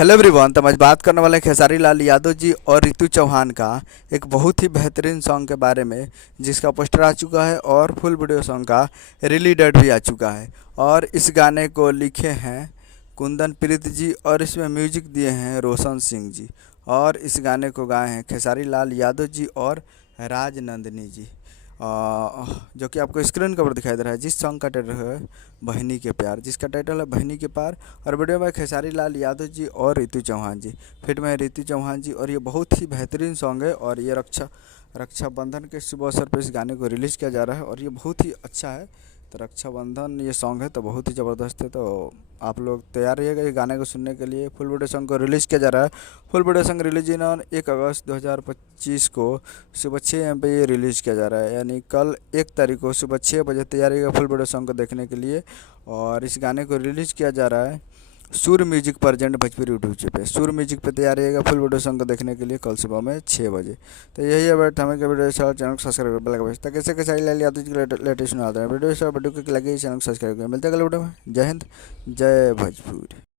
Hello everyone. तो हम आज बात करने वाले हैं खेसारी लाल यादव जी और रितु चौहान का एक बहुत ही बेहतरीन सॉन्ग के बारे में, जिसका पोस्टर आ चुका है और फुल वीडियो सॉन्ग का रिलीज डेट भी आ चुका है। और इस गाने को लिखे हैं कुंदन प्रीत जी और इसमें म्यूजिक दिए हैं रोशन सिंह जी। और इस गाने को गाए हैं खेसारी लाल यादव जी और राजनंदिनी जी। जो कि आपको स्क्रीन कवर दिखाई दे रहा है, जिस सॉन्ग का टाइटल है बहनी के प्यार, जिसका टाइटल है बहनी के प्यार। और वीडियो में खेसारी लाल यादव जी और रितु चौहान जी, फिट में रितु चौहान जी। और ये बहुत ही बेहतरीन सॉन्ग है और ये रक्षाबंधन के शुभ अवसर पर इस गाने को रिलीज़ किया जा रहा है और ये बहुत ही अच्छा है। तो रक्षाबंधन ये सॉन्ग है तो बहुत ही ज़बरदस्त है। तो आप लोग तैयार रहिएगा ये गाने को सुनने के लिए। फुल वीडियो सॉन्ग को रिलीज़ किया जा रहा है। Full video song release in on 1 अगस्त 2025 को सुबह 6 AM पे ये रिलीज़ किया जा रहा है, यानी कल 1 तारीख को सुबह 6 बजे तैयार रहिएगा फुल वीडियो सॉन्ग को देखने के लिए। और इस गाने को रिलीज़ किया जा रहा है सुर म्यूजिक प्रेजेंट भोजपुरी यूट्यूब पे। सुर म्यूजिक पे तैयार रहिएगा फुल वीडियो सॉन्ग को देखने के लिए कल सुबह में 6 बजे। तो यही है बैठ हमें वीडियो चैनल को सब्सक्राइब कर बेल आइकन कैसे कैसे यादव जी के लेटेस्ट सुनाते हैं वीडियो को लगे चैनल को सब्सक्राइब करें। मिलते हैं अगले वीडियो में। जय हिंद, जय भोजपुरी।